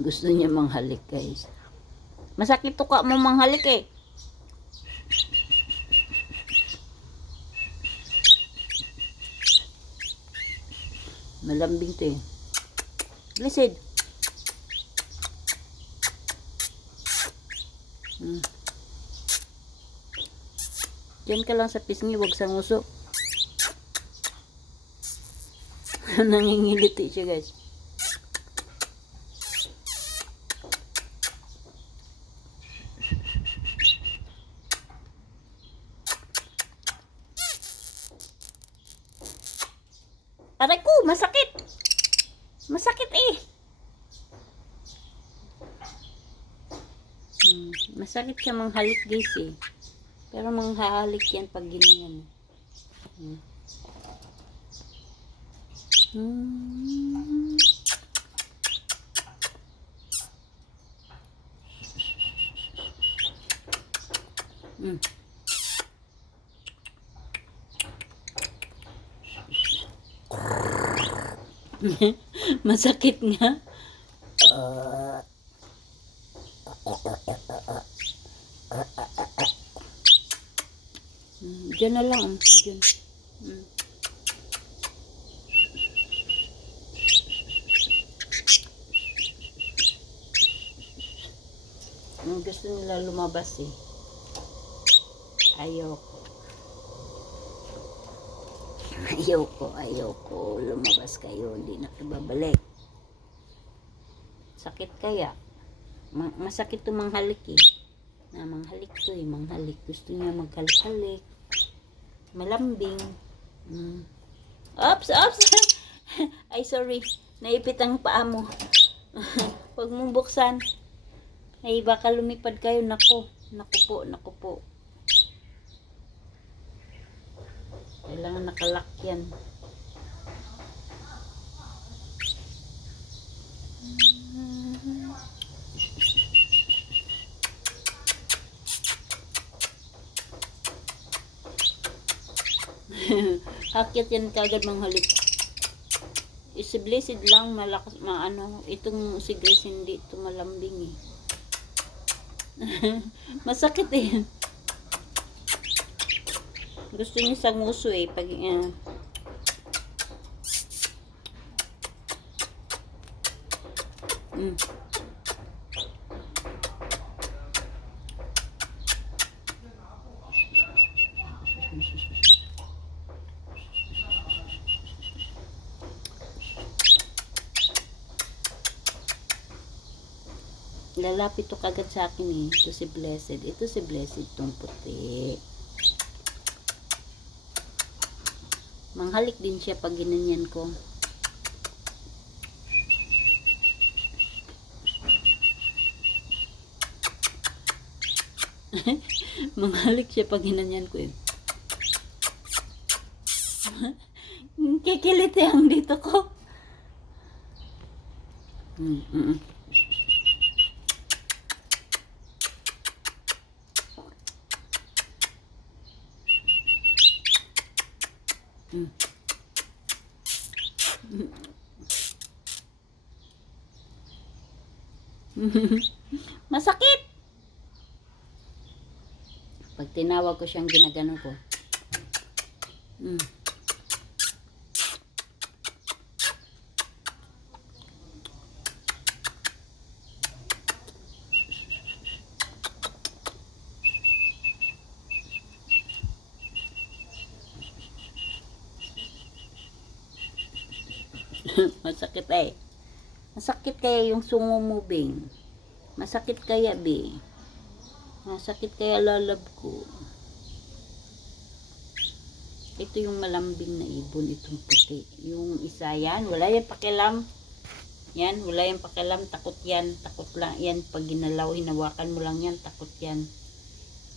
Gusto niya manghalik guys. Masakit to ka mo manghalik eh. Malambing to eh. Blessed. Hmm. Diyan ka lang sa pisngi, wag sa nguso. Nangingiliti siya guys. Aray ko, masakit. Masakit eh. Hmm, masakit siya manghalik guys eh. Pero manghahalik yan pag ginanyan. Hmm. Hmm. Hmm. Masakit nga. Mm, Diyan na lang. Diyan. Mm, Gusto nila lumabas eh. Ayoko. Ayoko, ayoko. Lumabas kayo. Hindi na kayo babalik. Sakit kaya? Ma- masakit to manghalik eh. Na manghalik to eh. Manghalik. Gusto niya maghalik-halik. Malambing. Mm. Oops, oops. Ay, sorry. Naipit ang paa mo. Huwag mong buksan. Ay, baka lumipad kayo. Nako. Nako po, nako po. Kailangan nakalak yan. Hakit yan kagad mga halik. Si Blessed lang malakas maano itong si Grace hindi ito malambing eh. Masakit eh. Gusto niya sa nguso eh pag uh. Lalapit to kagad sa akin eh. Ito si Blessed. Ito si Blessed tong puti. Manghalik din siya pag ginanyan ko. Manghalik siya pag ginanyan ko eh. Kikiliti ang dito ko. Mm, Masakit! Pag tinawag ko siyang ginagano ko. Mm. Masakit eh. Masakit kaya yung sungo mo, Bing. Masakit kaya, Bing. Masakit kaya lalab ko. Ito yung malambing na ibon, itong puti. Yung isa yan, wala yan pakialam. Yan, wala yan pakialam, takot yan. Takot lang yan. Pag ginalaw, hinawakan mo lang yan, takot yan.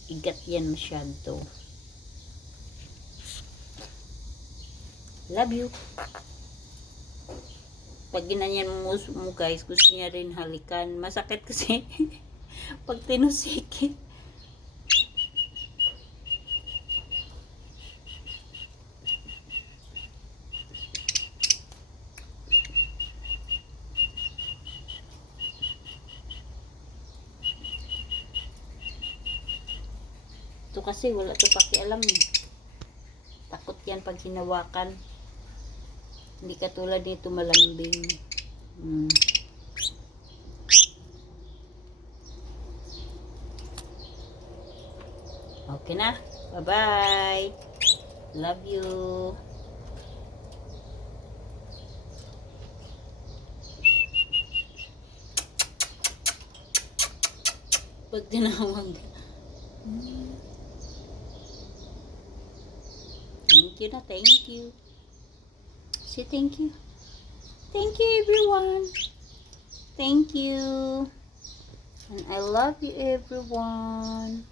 Igat yan masyado. Love you. Pag ginanyan mo, mo guys, gusto niya rin halikan. Masakit kasi pag tinusikit. Kasi wala ito pakialam eh. Takot yan pag hinawakan. Hindi katulad nito malambing. Hmm. Okay na. Bye-bye. Love you. Pag tinawag. Thank you na, thank you. Thank you. Thank you, everyone. Thank you. And I love you, everyone.